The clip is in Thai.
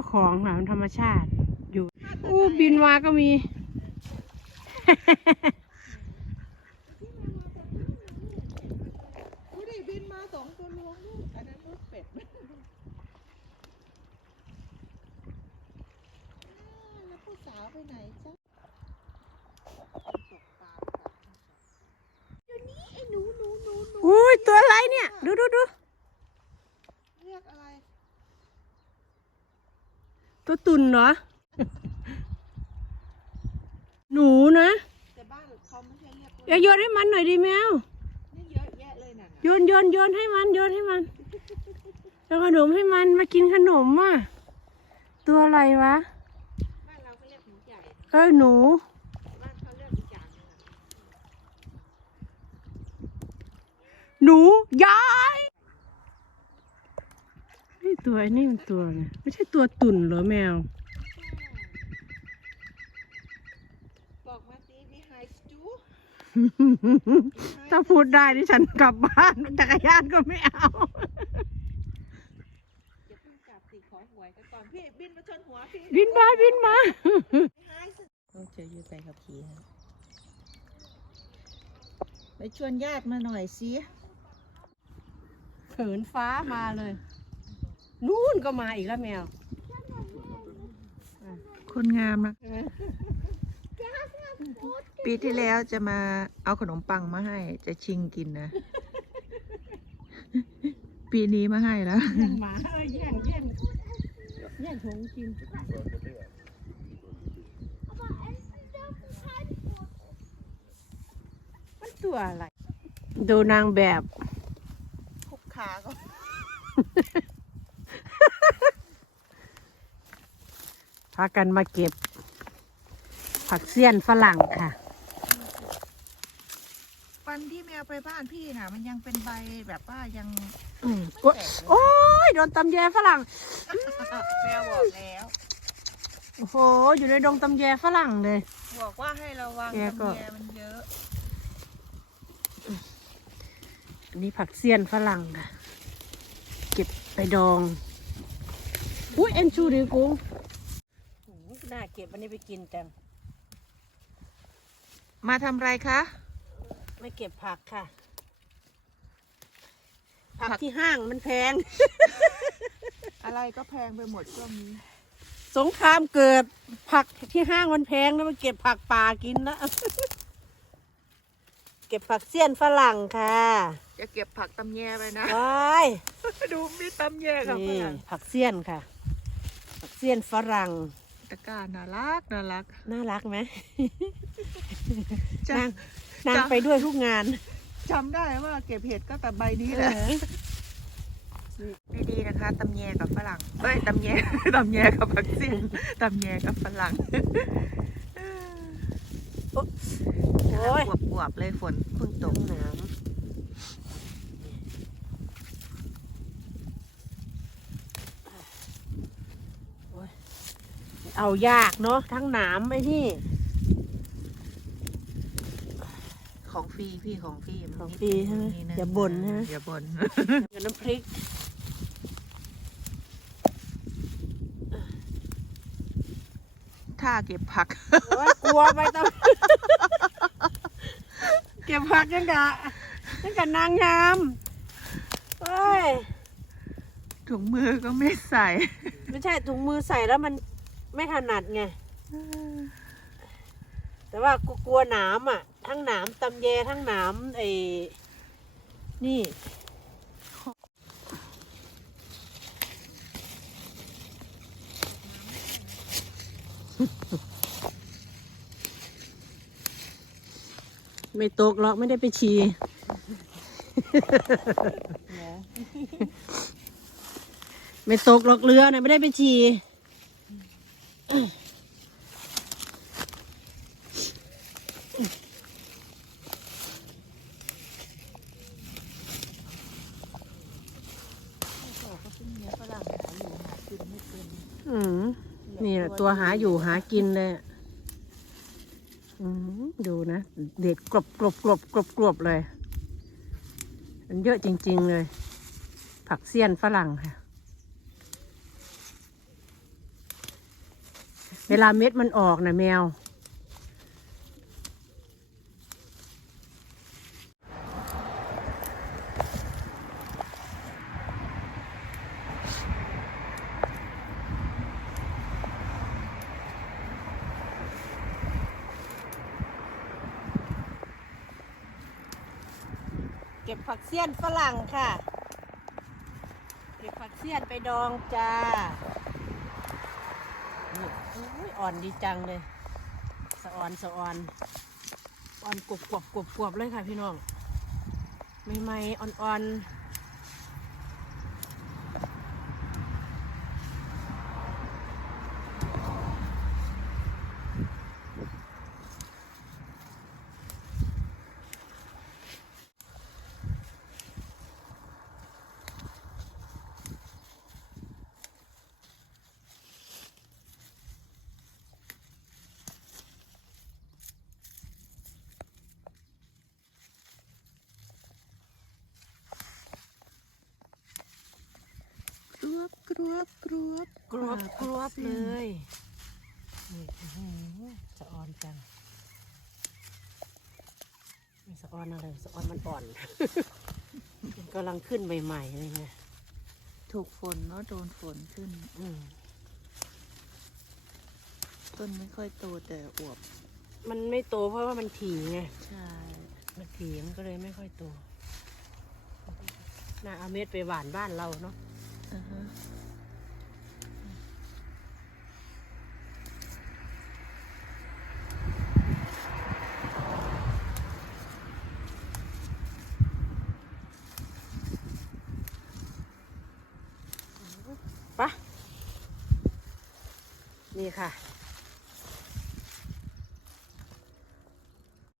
จ้าของค่ะมันธรรมชาติอยู่ อู้บินมาก็มีผู้ได้บินมาสองตัวลวงลูกอันนั้นลูกเป็ดอ่าแล้วผู้สาวไปไหนจ๊ะตกปลาเดี๋ยวนี้ไอ้หนูหนูหนูหนูอุ้ยตัวอะไรเนี่ย ดูดูดูเรียกอะไร ตัวตุ่นเหรอ หนูนะแต่บ้านเขาไม่ใช่เรียกอย่าโยนให้มันหน่อยดิแมวนี่เยอะแยะเลยน่ะโยนโยนโยนให้มันโยนให้มันแล้วขนมให้มันมากินขนมอะตัวอะไรวะบ้านเราก็เรียกหมูใหญ่เอ้ยหนู บ้านเขาเรียกอีกอย่างหนึงอะหนูยายนี่ ตัวไอ้นี่มันตัวอะไรไม่ใช่ตัวตุ่นเหรอแมว บอกมาสิมีไฮสตูถ้าพูดได้ดิฉันกลับบ้านจักรยานก็ไม่เอา อย่าเพิ่งจับสิขอหวยกันก่อนพี่บินมาชนหัวพี่บินมาบินมาไฮสต้องเจออยู่ใส่ขับขี่ฮะไปชวนญาติมาหน่อยสิ เขินฟ้ามาเลย นู่นก็มาอีกแล้วแมว คนงามนะปีที่แล้วจะมาเอาขนมปังมาให้ จะชิงกินนะ ปีนี้มาให้แล้วหมาเอ้ยแย่งแย่งแย่งของกิน มันตัวอะไร ดูนางแบบคุกขาก็ พากันมาเก็บ ผักเสี้ยนฝรั่งค่ะ วันที่แมวไปบ้านพี่น่ะ มันยังเป็นใบแบบว่ายังอืมโอ๊ยโอ้ยโดนตำแยฝรั่ง แมวบอกแล้ว โอ้โห อยู่ในดงตำแยฝรั่งเลย บอกว่าให้ระวังแกก็ ตำแยมันเยอะอันนี้ผักเสี้ยนฝรั่งค่ะ เก็บไปดอง อุ้ยเอ็นชูดีกุ้งโอ้โหน่าเก็บวันนี้ไปกินจังมาทำไรคะ ไม่เก็บผักค่ะผัก ที่ห้างมันแพง อะไรก็แพงไปหมดช่วงนี้ สงครามเกิดผักที่ห้างมันแพงแล้วมาเก็บผักป่ากินนะ เก็บผักเสี้ยนฝรั่งค่ะจะเก็บผักตำแยไปนะ ว้ายดูมีตำแยกับฝนี่รั่งผักเสี้ยนค่ะ ผักเสี้ยนฝรั่ง ตะกร้าน่ารักน่ารัก น่ารักไหมจะนางนางจะไปด้วยทุกงานจำได้ว่าเก็บเห็ดก็แต่ใบนี้แหละดีๆนะคะตำแยกับฝรั่งเอ้ยตำแย ตำแยกับผักเสี้ยนตำแยกับฝรั่งโอ้ยบวบๆเลยฝนเพิ่งตตกงหนามโอ้ย เอายากเนาะทั้งหนามไอ้นี่ ของฟรีพี่ของฟรีของฟรีใช่ไหมนิดนึงอย่าบ่นนะอย่าบ่นเดี๋ยวน้ำพริก ถ้าเก็บผัก โอ้ยกลัวไปต้อง เก็บผักยังกะยังกะนางงามเอ้ย ถุงมือก็ไม่ใส่ ไม่ใช่ถุงมือใส่แล้วมัน ไม่ถนัดไง แต่ว่ากูกลัวหนามอะ ทั้งหนามตำแยทั้งหนามไอ้นี่ไม่ตกหรอกไม่ได้ไปฉี่ไม่ตกหรอกเรือเนี่ยไม่ได้ไปฉี่อืม นี่แหละตัวหาอยู่หากินเลยอืมดูนะ เด็ดกรบกรบกรบกรบกรบเลย มันเยอะจริง ๆ เลย ผักเสี้ยนฝรั่งค่ะ เวลาเม็ดมันออกนะแมว เก็บผักเสี้ยนฝรั่งค่ะ เก็บผักเสี้ยนไปดองจ้า อ่อนดีจังเลย สะออนสะออน อ่อนกรบกรบกรบกรบเลยค่ะพี่น้อง ใหม่ๆอ่อนๆ กรวบกรวบกรวบกรวบกรวบเลยนี่อื้อหือสะออนจังไม่สะออนอะไรสะออนมันอ่อนมันกำลังขึ้นใหม่ๆเลยไงถูกฝนเนาะโดนฝนขึ้น อืมต้นไม่ค่อยโตแต่อวบ มันไม่โตเพราะว่ามันถี่ไง ใช่ มันถี่มันก็เลยไม่ค่อยโตน่าเอาเม็ดไปหวานบ้านเราเนาะ อือฮะปะนี่ค่ะ